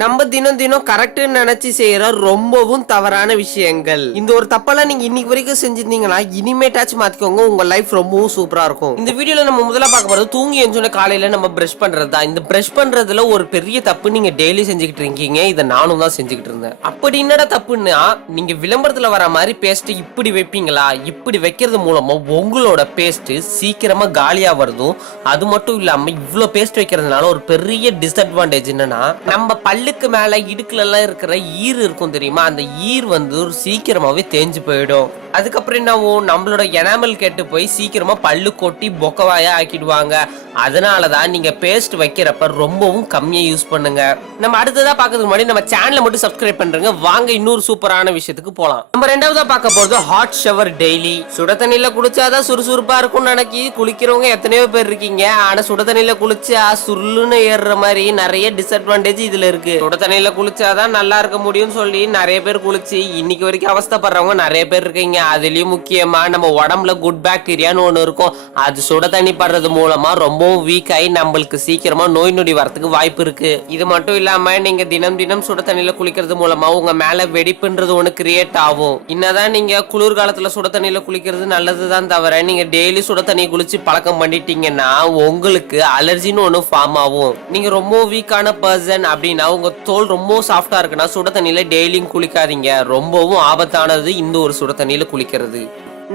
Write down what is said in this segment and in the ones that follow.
நம்ம தினம் தினம் கரெக்ட்னு நினைச்சு செய்யற ரொம்பவும் தவறான விஷயங்கள். இந்த ஒரு தப்பெல்லாம் நீங்க இன்னைக்கு வரைக்கும் செஞ்சிருந்தீங்கன்னா இனிமேட்டாச்சும் மாத்திக்கோங்க. உங்க லைஃப் ரொம்பவும் சூப்பரா இருக்கும். இந்த வீடியோல நம்ம முதல்ல பார்க்க போறது தூங்கி எஞ்சோட காலையில நம்ம பிரஷ் பண்றதா தான். இந்த பிரஷ் பண்றதுல ஒரு பெரிய தப்பு நீங்க டெய்லி செஞ்சுக்கிட்டு இருக்கீங்க. இதை நானும் தான் செஞ்சுக்கிட்டு இருந்தேன். அப்படி என்னடா தப்புன்னா நீங்க விளம்பரத்துல வர மாதிரி பேஸ்ட் இப்படி வைப்பீங்களா? இப்படி வைக்கிறது மூலமா உங்களோட பேஸ்ட் சீக்கிரமா காலியா வருதும். அது மட்டும் இல்லாம இவ்வளவு பேஸ்ட் வைக்கிறதுனால ஒரு பெரிய டிஸ்அட்வான்டேஜ் என்னன்னா நம்ம பல்லுக்கு மேல இடுக்குலலாம் இருக்கிற ஈர் இருக்கும் தெரியுமா? அந்த ஈர் வந்து சீக்கிரமாகவே சீக்கிரமாவே தேஞ்சு போயிடும். அதுக்கப்புறம் என்ன நம்மளோட எனாமல் கெட்டு போய் சீக்கிரமா பல்லு கொட்டி பொக்கவாயா ஆக்கிடுவாங்க. அதனாலதான் நீங்க பேஸ்ட் வைக்கிறப்ப ரொம்பவும் கம்மியா யூஸ் பண்ணுங்க. நம்ம அடுத்ததா பார்க்கறதுக்கு முன்னாடி நம்ம சேனலை மட்டும் சப்ஸ்கிரைப் பண்றேங்க. வாங்க இன்னொரு சூப்பரான விஷயத்துக்கு போலாம். நம்ம ரெண்டாவதா பார்க்க போறது ஹாட் ஷவர் டெய்லி சுட தண்ணியில குளிச்சாதான் சுறுசுறுப்பா இருக்கும்னு நினைக்கி குளிக்கிறவங்க எத்தனையோ பேர் இருக்கீங்க. ஆனா சுட தண்ணியில குளிச்சா சுருளுன்னு ஏறுற மாதிரி நிறைய டிஸ்அட்வான்டேஜ் இதுல இருக்கு. சுட தண்ணியில குளிச்சாதான் நல்லா இருக்க முடியும்னு சொல்லி நிறைய பேர் குளிச்சு இன்னைக்கு வரைக்கும் அவஸ்தைப்படுறவங்க நிறைய பேர் இருக்கீங்க. அதுலயும் முக்கியமா நம்ம உடம்புல குட் பாக்டீரியான்னு ஒண்ணு இருக்கும். அது சுட தண்ணி படுறது மூலமா ரொம்பவும் வீக் ஆகி நம்மளுக்கு சீக்கிரமா நோய் நொடி வரதுக்கு வாய்ப்பு இருக்கு. இது மட்டும் இல்லாம நீங்க தினம் தினம் சுட தண்ணியில குளிக்கிறது மூலமா உங்க மேல வெடிப்புன்றது ஒண்ணு கிரியேட் ஆகும். என்னதான் நீங்க குளிர்காலத்துல சுட தண்ணியில குளிக்கிறது நல்லதுதான் தவிர நீங்க டெய்லி சுட தண்ணி குளிச்சு பழக்கம் பண்ணிட்டீங்கன்னா உங்களுக்கு அலர்ஜின்னு ஒண்ணு ஃபார்ம் ஆகும். நீங்க ரொம்ப வீக்கான பர்சன் அப்படின்னா உங்க தோல் ரொம்ப சாஃப்டா இருக்குன்னா சுட தண்ணியில டெய்லியும் குளிக்காதீங்க. ரொம்பவும் ஆபத்தானது இந்த ஒரு சுட தண்ணியில குளிக்கிறது.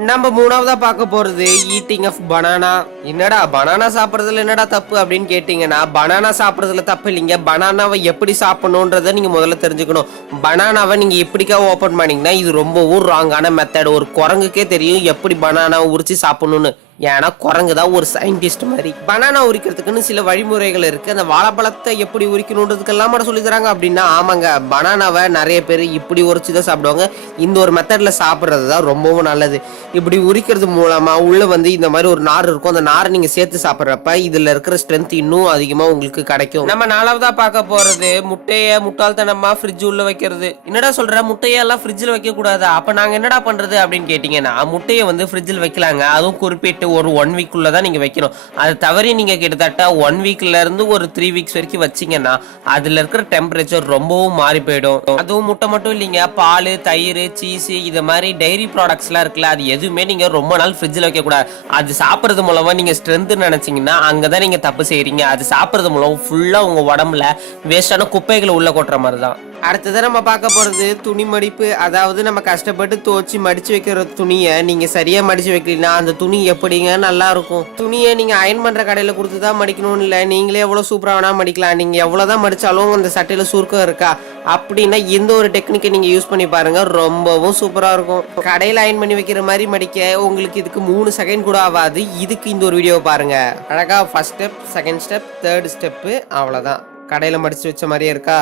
நம்ம மூணாவதா பார்க்க போறது ஈட்டிங் ஆஃப் பனானா என்னடா பனானா சாப்பிட்றதுல என்னடா தப்பு அப்படின்னு கேட்டீங்கன்னா பனானா சாப்பிட்றதுல தப்பு இல்லைங்க. பனானாவை எப்படி சாப்பிடணுன்றத நீங்க முதல்ல தெரிஞ்சுக்கணும். பனானாவை நீங்க எப்படிக்கா ஓப்பன் பண்ணீங்கன்னா இது ரொம்பவும் ராங்கான மெத்தட் ஒரு குரங்குக்கே தெரியும் எப்படி பனானாவை உரிச்சு சாப்பிடணும்னு. ஏன்னா குரங்கு தான் ஒரு சயின்டிஸ்ட் மாதிரி. பனானா உரிக்கிறதுக்குன்னு சில வழிமுறைகள் இருக்குது அந்த வாழைப்பழத்தை எப்படி உரிக்கணுன்றதுக்கெல்லாம் மட்டும் சொல்லி தராங்க அப்படின்னா ஆமாங்க பனானாவை நிறைய பேர் இப்படி உரிச்சு தான் சாப்பிடுவாங்க. இந்த ஒரு மெத்தடில் சாப்பிட்றது தான் ரொம்பவும் நல்லது. இப்படி உரிக்கிறது மூலமாக உள்ளே வந்து இந்த மாதிரி ஒரு நார் இருக்கும். அந்த நாரை நீங்கள் சேர்த்து சாப்பிட்றப்ப இதில் இருக்கிற ஸ்ட்ரென்த் இன்னும் அதிகமாக உங்களுக்கு கிடைக்கும். நம்ம நாலாவதாக பார்க்க போகிறது முட்டையை முட்டாள்தனமாக ஃப்ரிட்ஜ் உள்ளே வைக்கிறது. என்னடா சொல்கிற முட்டையெல்லாம் ஃப்ரிட்ஜில் வைக்கக்கூடாது? அப்போ நாங்கள் என்னடா பண்ணுறது அப்படின்னு கேட்டிங்கன்னா முட்டையை வந்து ஃப்ரிட்ஜில் வைக்கலாங்க. அதுவும் குறிப்பிட்டு ஒரு ஒன் வீக்குள்ள தான் நீங்கள் வைக்கணும். அது தவறி நீங்கள் கிட்டத்தட்ட ஒன் வீக்ல இருந்து ஒரு த்ரீ வீக்ஸ் வரைக்கும் வச்சீங்கன்னா அதில் இருக்கிற டெம்பரேச்சர் ரொம்பவும் மாறி போயிடும். அதுவும் முட்டை மட்டும் இல்லைங்க. பால் தயிர் சீஸு இது மாதிரி டைரி ப்ராடக்ட்ஸ்லாம் இருக்குல்ல அது எதுவுமே நீங்கள் ரொம்ப நாள் ஃப்ரிட்ஜில் வைக்கக்கூடாது அது சாப்பிட்றது மூலமாக நீங்கள் ஸ்ட்ரென்த்து நினச்சிங்கன்னா அங்கே தான் நீங்கள் தப்பு செய்கிறீங்க அது சாப்பிட்றது மூலம் ஃபுல்லாக உங்கள் உடம்புல வேஸ்டான குப்பைகளை உள்ளே கொட்டுற மாதிரி தான் அடுத்ததான் நம்ம பார்க்க போகிறது துணி மடிப்பு. அதாவது நம்ம கஷ்டப்பட்டு துவச்சி மடித்து வைக்கிற துணியை நீங்கள் சரியாக மடித்து வைக்கலாம் அந்த துணி எப்படிங்க நல்லா இருக்கும்? துணியை நீங்கள் அயன் பண்ணுற கடையில் கொடுத்து தான் மடிக்கணும்னு இல்லை நீங்களே எவ்வளோ சூப்பராக வேணால் மடிக்கலாம். நீங்கள் எவ்வளோ தான் மடிச்சாலும் அந்த சட்டையில் சுருக்கம் இருக்கா? அப்படின்னா இந்த ஒரு டெக்னிக்கை நீங்கள் யூஸ் பண்ணி பாருங்கள் ரொம்பவும் சூப்பராக இருக்கும். கடையில் அயன் பண்ணி வைக்கிற மாதிரி மடிக்க உங்களுக்கு இதுக்கு மூணு செகண்ட் கூட ஆகாது. இதுக்கு இந்த ஒரு வீடியோவை பாருங்கள் அழகாக first step second step third step அவ்வளோதான் கடையில மடிச்சு வச்ச மாதிரியே இருக்கா?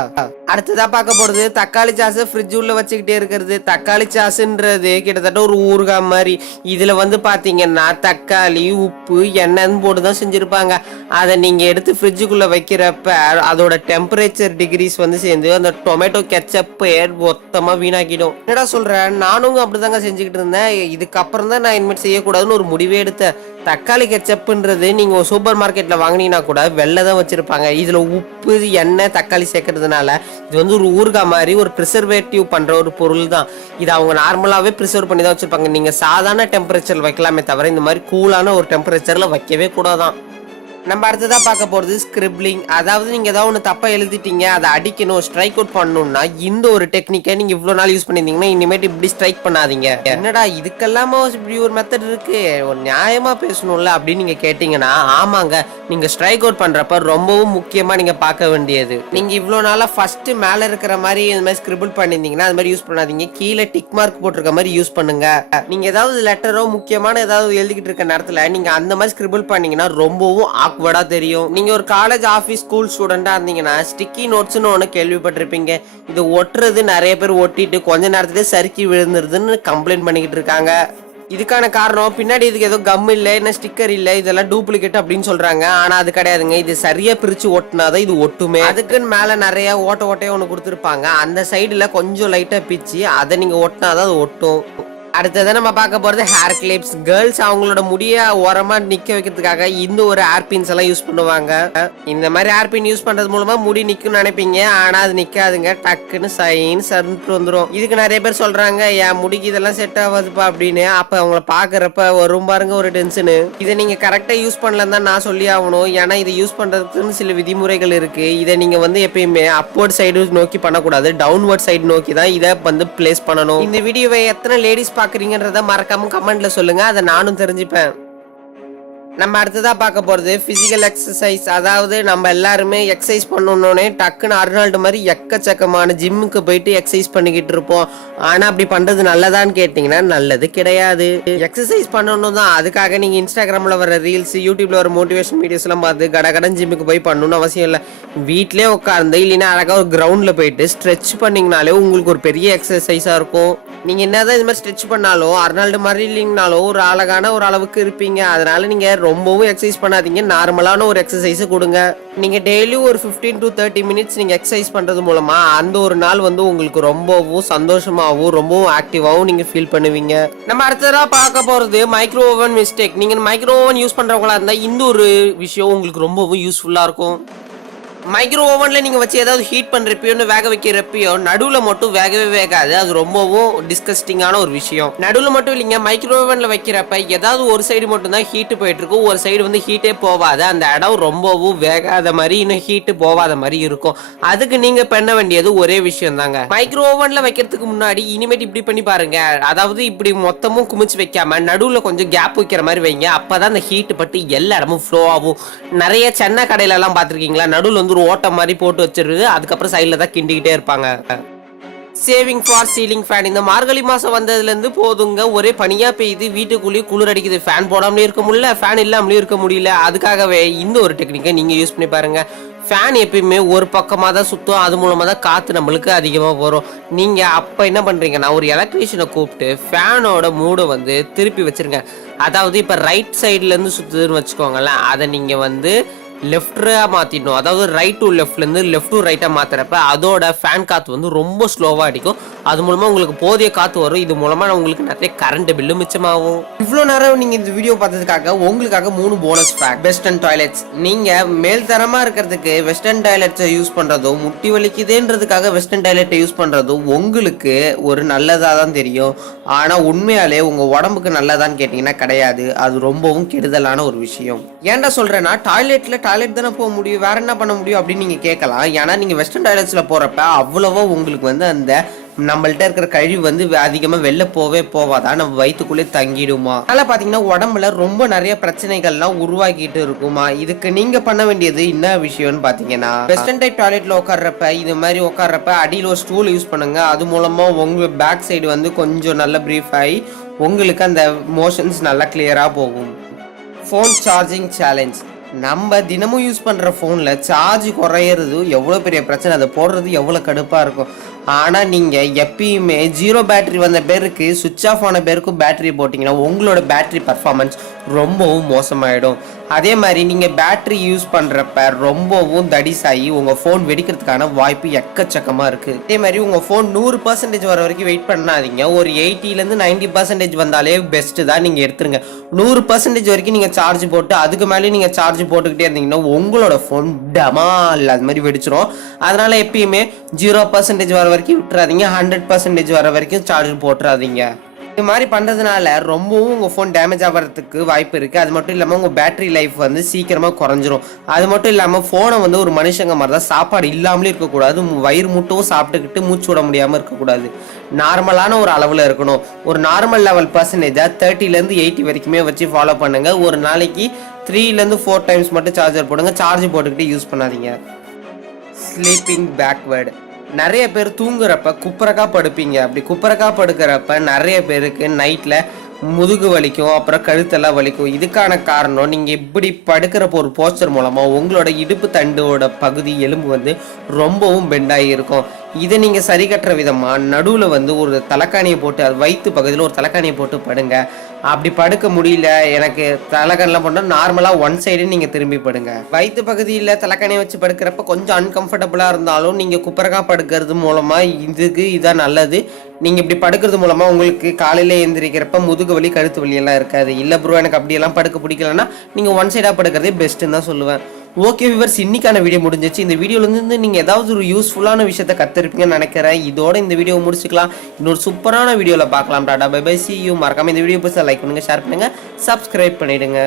அடுத்ததா பார்க்க போறது தக்காளி சாஸ் ஃப்ரிட்ஜ் உள்ள வச்சுக்கிட்டே இருக்கிறது. தக்காளி சாஸ்ன்றது கிட்டத்தட்ட ஒரு ஊறுகாய் மாதிரி. இதுல வந்து பாத்தீங்கன்னா தக்காளி உப்பு எண்ணெய்னு போட்டு தான் செஞ்சிருப்பாங்க. அதை நீங்க எடுத்து ஃப்ரிட்ஜுக்குள்ள வைக்கிறப்ப அதோட டெம்பரேச்சர் டிகிரிஸ் வந்து சேர்ந்து அந்த டொமேட்டோ கெச்சப்பே மொத்தமா வீணாக்கிடும். என்னடா சொல்றேன் நானும் அப்படிதாங்க செஞ்சுக்கிட்டு இருந்தேன். இதுக்கப்புறம் தான் நான் இனிமேல் செய்யக்கூடாதுன்னு ஒரு முடிவே எடுத்தேன். தக்காளி கெச்சப்புன்றது நீங்கள் ஒரு சூப்பர் மார்க்கெட்டில் வாங்குனீங்கன்னா கூட வெள்ளை தான் வச்சுருப்பாங்க. இதில் உப்பு எண்ணெய் தக்காளி சேர்க்கறதுனால இது வந்து ஒரு ஊறுகாய் மாதிரி ஒரு ப்ரிசர்வேட்டிவ் பண்ணுற ஒரு பொருள் தான். இது அவங்க நார்மலாகவே ப்ரிசர்வ் பண்ணி தான் வச்சுருப்பாங்க. நீங்கள் சாதாரண டெம்பரேச்சர் வைக்கலாமே தவிர இந்த மாதிரி கூலான ஒரு டெம்பரேச்சரில் வைக்கவே கூடாதான். நம்ம அடுத்ததாக பார்க்க போகிறது ஸ்கிரிப்ளிங் அதாவது நீங்கள் ஏதாவது ஒன்று தப்பாக எழுதிட்டீங்க அதை அடிக்கணும் ஸ்ட்ரைக் அவுட் பண்ணணும்னா இந்த ஒரு டெக்னிக்கை நீங்கள் இவ்வளோ நாள் யூஸ் பண்ணியிருந்தீங்கன்னா இனிமேட்டு இப்படி ஸ்ட்ரைக் பண்ணாதீங்க. என்னடா இதுக்கெல்லாமா இப்படி ஒரு மெத்தட் இருக்கு? ஒரு நியாயமாக பேசணும்ல அப்படின்னு நீங்கள் கேட்டிங்கன்னா ஆமாங்க. நீங்கள் ஸ்ட்ரைக் அவுட் பண்ணுறப்ப ரொம்பவும் முக்கியமாக நீங்கள் பார்க்க வேண்டியது. நீங்கள் இவ்வளோ நாளாக ஃபஸ்ட்டு மேலே இருக்கிற மாதிரி இந்த மாதிரி ஸ்கிரிபிள் பண்ணிருந்தீங்கன்னா அது மாதிரி யூஸ் பண்ணாதீங்க. கீழே டிக் மார்க் போட்டிருக்க மாதிரி யூஸ் பண்ணுங்க. நீங்கள் ஏதாவது லெட்டரோ முக்கியமான ஏதாவது எழுதிக்கிட்டு இருக்க நேரத்தில் நீங்கள் அந்த மாதிரி ஸ்கிரிபிள் பண்ணீங்கன்னா ரொம்பவும் ஆக்வர்டா தெரியும். நீங்க ஒரு காலேஜ் ஆஃபீஸ் ஸ்கூல் ஸ்டூடெண்டா இருந்தீங்கன்னா ஸ்டிக்கி நோட்ஸ்னு ஒன்று கேள்விப்பட்டிருப்பீங்க. இது ஒட்டுறது நிறைய பேர் ஒட்டிட்டு கொஞ்ச நேரத்திலே சறுக்கி விழுந்துருதுன்னு கம்ப்ளைண்ட் பண்ணிக்கிட்டு இருக்காங்க. இதுக்கான காரணம் பின்னாடி இதுக்கு ஏதோ கம் இல்லை என்ன ஸ்டிக்கர் இல்லை இதெல்லாம் டூப்ளிகேட் அப்படின்னு சொல்றாங்க. ஆனா அது கிடையாதுங்க. இது சரியா பிரிச்சு ஒட்டினாதான் இது ஒட்டுமே. அதுக்குன்னு மேல நிறைய ஓட்ட ஓட்டையே ஒன்று கொடுத்துருப்பாங்க. அந்த சைடுல கொஞ்சம் லைட்டா பிச்சு அதை நீங்க ஒட்டினாதான் அது ஒட்டும். அடுத்ததான் நம்ம பார்க்க போகிறது ஹேர் கிளிப்ஸ் கேர்ள்ஸ் அவங்களோட முடிய உரமாக நிற்க வைக்கிறதுக்காக இந்த ஒரு ஹேர்பின்ஸ் எல்லாம் யூஸ் பண்ணுவாங்க. இந்த மாதிரி ஹேர்பின் யூஸ் பண்ணுறது மூலமாக முடி நிற்கும்னு நினைப்பீங்க. ஆனால் அது நிற்காதுங்க டக்குன்னு சைன் சருந்துட்டு வந்துடும் இதுக்கு நிறைய பேர் சொல்கிறாங்க என் முடிக்கு இதெல்லாம் செட் ஆகாதுப்பா அப்படின்னு. அப்போ அவங்கள பார்க்குறப்ப வரும் பாருங்க ஒரு டென்ஷனு இதை நீங்கள் கரெக்டாக யூஸ் பண்ணலன்னு தான் நான் சொல்லி ஆகணும். ஏன்னா இதை யூஸ் பண்ணுறதுக்குன்னு சில விதிமுறைகள் இருக்குது இதை நீங்கள் வந்து எப்பயுமே அப்வர்ட் சைடு நோக்கி பண்ணக்கூடாது. டவுன்வர்ட் சைடு நோக்கி தான் இதை வந்து பிளேஸ் பண்ணணும். இந்த வீடியோவை எத்தனை லேடிஸ் பார்க்குறீங்கன்றத மறக்காம கமெண்ட்ல சொல்லுங்க. அதை நானும் தெரிஞ்சுப்பேன். நம்ம அடுத்ததாக பார்க்க போகிறது ஃபிசிக்கல் எக்ஸசைஸ் அதாவது நம்ம எல்லாருமே எக்ஸசைஸ் பண்ணணுன்னே டக்குன்னு அர்னால்டு மாதிரி எக்கச்சக்கமான ஜிம்முக்கு போயிட்டு எக்ஸசைஸ் பண்ணிக்கிட்டு இருப்போம். ஆனால் அப்படி பண்ணுறது நல்லதான்னு கேட்டிங்கன்னா நல்லது கிடையாது. எக்ஸசைஸ் பண்ணணும் தான். அதுக்காக நீங்கள் இன்ஸ்டாகிராமில் வர ரீல்ஸ் யூடியூப்பில் வர மோட்டிவேஷன் வீடியோஸ்லாம் பார்த்து கடகடன் ஜிம்முக்கு போய் பண்ணணும்னு அவசியம் இல்லை. வீட்டிலே உட்கார்ந்து இல்லைன்னா அழகாக ஒரு கிரவுண்டில் போயிட்டு ஸ்ட்ரெச் பண்ணிங்கனாலே உங்களுக்கு ஒரு பெரிய எக்ஸசைஸாக இருக்கும். நீங்க என்னதான் இது மாதிரி ஸ்ட்ரெச் பண்ணாலும் அர்னால்டு மாதிரி இல்லைங்கனாலும் ஒரு அழகான ஒரு அளவுக்கு இருப்பீங்க. அதனால நீங்கள் ரொம்பவும் எக்ஸசைஸ் பண்ணாதீங்க. நார்மலான ஒரு எக்ஸசைஸ் கொடுங்க. நீங்க டெய்லி ஒரு 15 டு தேர்ட்டி மினிட்ஸ் நீங்க எக்ஸசைஸ் பண்றது மூலமா அந்த ஒரு நாள் வந்து உங்களுக்கு ரொம்பவும் சந்தோஷமாகவும் ரொம்பவும் ஆக்டிவாகவும் நீங்க ஃபீல் பண்ணுவீங்க. நம்ம அடுத்ததா பார்க்க போறது மைக்ரோ ஓவன் மிஸ்டேக் நீங்க மைக்ரோ ஓவன் யூஸ் பண்றவங்களா இருந்தா இந்த ஒரு விஷயம் உங்களுக்கு ரொம்பவும் யூஸ்ஃபுல்லா இருக்கும். மைக்ரோ ஓவனில் நீங்கள் வச்சு ஏதாவது ஹீட் பண்ணுறப்பையோ வேக வைக்கிறப்பையோ நடுவில் மட்டும் வேகவே வேகாது. அது ரொம்பவும் டிஸ்கஸ்டிங்கான ஒரு விஷயம். நடுவில் மட்டும் இல்லைங்க மைக்ரோ ஓவனில் வைக்கிறப்ப ஏதாவது ஒரு சைடு மட்டும் தான் ஹீட்டு போயிட்டு இருக்கும். ஒரு சைடு வந்து ஹீட்டே போகாது அந்த இடம் ரொம்பவும் வேகாத மாதிரி இன்னும் ஹீட்டு போகாத மாதிரி இருக்கும். அதுக்கு நீங்கள் பண்ண வேண்டியது ஒரே விஷயம் தாங்க மைக்ரோ ஓவனில் வைக்கிறதுக்கு முன்னாடி இனிமேட்டு இப்படி பண்ணி பாருங்க. அதாவது இப்படி மொத்தமும் குமிச்சு வைக்காம நடுவில் கொஞ்சம் கேப் வைக்கிற மாதிரி வைங்க. அப்போ தான் அந்த ஹீட்டு பட்டு எல்லா இடமும் ஃப்ளோ ஆகும். நிறைய சென்னை கடையிலலாம் பார்த்துருக்கீங்களா? நடுவில் வந்து ஒரு ஓட்டை மாதிரி போட்டு வச்சிருக்கு அதுக்கப்புறம் சைடில் தான் கிண்டிக்கிட்டே இருப்பாங்க. சேவிங் ஃபார் சீலிங் ஃபேன் இந்த மார்கழி மாசம் வந்ததுலேருந்து போதுங்க. ஒரே பனியா பெய்யுது. வீட்டுக்குள்ளேயே குளிர் அடிக்குது. ஃபேன் போடாமலே இருக்க முடியல. ஃபேன் இல்லாமலேயும் இருக்க முடியல. அதுக்காகவே இந்த ஒரு டெக்னிக்கை நீங்க யூஸ் பண்ணி பாருங்க. ஃபேன் எப்பயுமே ஒரு பக்கமாக தான் சுற்றும் அது மூலமாக தான் காற்று நம்மளுக்கு அதிகமாக வரும். நீங்கள் அப்போ என்ன பண்ணுறீங்கன்னா ஒரு எலக்ட்ரீஷியனை கூப்பிட்டு ஃபேனோட மூடை வந்து திருப்பி வச்சிருங்க. அதாவது இப்போ ரைட் சைட்லேருந்து சுற்றுதுன்னு வச்சுக்கோங்களேன். அதை நீங்கள் வந்து லெஃப்டாக மாற்றிடணும் அதாவது ரைட் டு லெஃப்ட்லேருந்து லெஃப்ட் டு ரைட்டாக மாற்றுறப்ப அதோட ஃபேன் காற்று வந்து ரொம்ப ஸ்லோவாக அடிக்கும். அது மூலமாக உங்களுக்கு போதிய காற்று வரும். இது மூலமாக உங்களுக்கு நிறைய கரண்ட் பில்லு மிச்சமாகும். இவ்வளோ நேரம் நீங்கள் இந்த வீடியோ பார்த்ததுக்காக உங்களுக்காக மூணு போனஸ் பேக் வெஸ்டர்ன் டாய்லெட்ஸ் நீங்கள் மேல்தரமாக இருக்கிறதுக்கு வெஸ்டர்ன் டாய்லெட்ஸை யூஸ் பண்ணுறதும் முட்டி வலிக்குதேன்றதுக்காக வெஸ்டர்ன் டாய்லெட்டை யூஸ் பண்ணுறதும் உங்களுக்கு ஒரு நல்லதாக தான் தெரியும். ஆனால் உண்மையாலே உங்கள் உடம்புக்கு நல்லதான்னு கேட்டிங்கன்னா கிடையாது. அது ரொம்பவும் கெடுதலான ஒரு விஷயம். ஏன்டா சொல்கிறேன்னா டாய்லெட்டில் டாய்லெட் தானே போக முடியும். வேற என்ன பண்ண முடியும் அப்படின்னு நீங்கள் கேட்கலாம். ஏன்னா நீங்கள் வெஸ்டர்ன் டாய்லெட்ஸில் போகிறப்ப அவ்வளவோ உங்களுக்கு வந்து அந்த நம்மள்ட்ட இருக்கிற கழிவு வந்து அதிகமாக வெளில போவே போவாதா? நம்ம வயிற்றுக்குள்ளே தங்கிடுமா? அதனால பார்த்தீங்கன்னா உடம்புல ரொம்ப நிறைய பிரச்சனைகள்லாம் உருவாக்கிட்டு இருக்குமா? இதுக்கு நீங்கள் பண்ண வேண்டியது என்ன விஷயம்னு பார்த்தீங்கன்னா வெஸ்டர்ன் டைப் டாய்லெட்டில் உட்காடுறப்ப இது மாதிரி உட்கார்றப்ப அடியில் ஒரு ஸ்டூல் யூஸ் பண்ணுங்க. அது மூலமாக உங்கள் பேக் சைடு வந்து கொஞ்சம் நல்ல ப்ரீஃப் ஆகி உங்களுக்கு அந்த மோஷன்ஸ் நல்லா கிளியராக போகும். ஃபோன் சார்ஜிங் சேலஞ்ச் நம்ம தினமும் யூஸ் பண்ணுற ஃபோனில் சார்ஜ் குறையிறது எவ்வளோ பெரிய பிரச்சனை? அதை போடுறது எவ்வளோ கடுப்பாக இருக்கும்? ஆனால் நீங்கள் எப்பயுமே ஜீரோ பேட்டரி வந்த பேருக்கு சுவிட்ச் ஆஃப் ஆன பேருக்கும் பேட்டரி போட்டிங்கன்னா உங்களோட பேட்டரி பர்ஃபார்மன்ஸ் ரொம்பவும் மோசமாயிடும். அதே மாதிரி நீங்கள் பேட்டரி யூஸ் பண்ணுறப்ப ரொம்பவும் தடிசாகி உங்கள் ஃபோன் வெடிக்கிறதுக்கான வாய்ப்பு எக்கச்சக்கமாக இருக்குது அதே மாதிரி உங்கள் ஃபோன் நூறு பர்சன்டேஜ் வர வரைக்கும் வெயிட் பண்ணாதீங்க. ஒரு எயிட்டிலேருந்து நைன்டி பர்சன்டேஜ் வந்தாலே பெஸ்ட்டு தான் நீங்கள் எடுத்துருங்க. நூறு பர்சன்டேஜ் வரைக்கும் நீங்கள் சார்ஜ் போட்டு அதுக்கு மேலே நீங்கள் சார்ஜ் போட்டுக்கிட்டே இருந்தீங்கன்னா உங்களோட ஃபோன் டமால் அது மாதிரி வெடிச்சிரும். அதனால் எப்பயுமே ஜீரோ பர்சன்டேஜ் வர வரைக்கும் விட்டுறாதீங்க. ஹண்ட்ரட் பர்சன்டேஜ் வர வரைக்கும் சார்ஜர் போட்டுறாதீங்க. இது மாதிரி பண்ணுறதுனால ரொம்பவும் உங்கள் ஃபோன் டேமேஜ் ஆகிறதுக்கு வாய்ப்பு இருக்குது அது மட்டும் இல்லாமல் உங்கள் பேட்டரி லைஃப் வந்து சீக்கிரமாக குறைஞ்சிரும். அது மட்டும் இல்லாமல் ஃபோனை வந்து ஒரு மனுஷங்க மாதிரி தான் சாப்பாடு இல்லாமலே இருக்கக்கூடாது. வயிறு முட்டும் சாப்பிட்டுக்கிட்டு மூச்சு விட முடியாமல் இருக்கக்கூடாது. நார்மலான ஒரு அளவில் இருக்கணும். ஒரு நார்மல் லெவல் பர்சன்டேஜாக தேர்ட்டிலேருந்து எயிட்டி வரைக்குமே வச்சு ஃபாலோ பண்ணுங்கள் ஒரு நாளைக்கு த்ரீலேருந்து ஃபோர் டைம்ஸ் மட்டும் சார்ஜர் போடுங்க. சார்ஜ் போட்டுக்கிட்டு யூஸ் பண்ணாதீங்க. ஸ்லீப்பிங் பேக்வேர்டு நிறைய பேர் தூங்குறப்ப குப்புறக்கா படுப்பீங்க. அப்படி குப்புறக்கா படுக்கிறப்ப நிறைய பேருக்கு நைட்டில் முதுகு வலிக்கும் அப்புறம் கழுத்தெல்லாம் வலிக்கும். இதுக்கான காரணம் நீங்கள் இப்படி படுக்கிறப்ப ஒரு போஸ்டர் மூலமாக உங்களோட இடுப்பு தண்டோட பகுதி எலும்பு வந்து ரொம்பவும் பெண்டாகி இருக்கும். இதை நீங்கள் சரி கட்டுற விதமாக நடுவில் வந்து ஒரு தலைக்காணியை போட்டு அது வயிற்று பகுதியில் ஒரு தலைக்காணியை போட்டு படுங்க. அப்படி படுக்க முடியல எனக்கு தலைக்கண்ணில் போட்டால் நார்மலாக ஒன் சைடு நீங்கள் திரும்பி படுங்க. வயிற்று பகுதியில் தலைக்கணையை வச்சு படுக்கிறப்ப கொஞ்சம் அன்கம்ஃபர்டபுளாக இருந்தாலும் நீங்கள் குப்பரக்கா படுக்கிறது மூலமாக இதுக்கு இதான் நல்லது. நீங்கள் இப்படி படுக்கிறது மூலமாக உங்களுக்கு காலையில் எழுந்திரிக்கிறப்ப முதுகு வலி கழுத்து வலி எல்லாம் இருக்காது. இல்லை ப்ரோ எனக்கு அப்படியெல்லாம் படுக்க பிடிக்கலன்னா நீங்கள் ஒன் சைடாக படுக்கிறதே பெஸ்ட்டுன்னு தான் சொல்லுவேன். ஓகே விவர்ஸ் இன்னைக்கான வீடியோ முடிஞ்சிச்சு. இந்த வீடியோலேருந்து நீங்கள் ஏதாவது ஒரு யூஸ்ஃபுல்லான விஷயத்த கற்றுருப்பீங்கன்னு நினைக்கிறேன். இதோட இந்த வீடியோ முடிச்சுக்கலாம். இன்னொரு சூப்பரான வீடியோவில் பார்க்கலாம். Tata bye bye see you மறக்காமல் இந்த வீடியோ பிடிச்சா லைக் பண்ணுங்கள் ஷேர் பண்ணுங்கள் சப்ஸ்கிரைப் பண்ணிவிடுங்க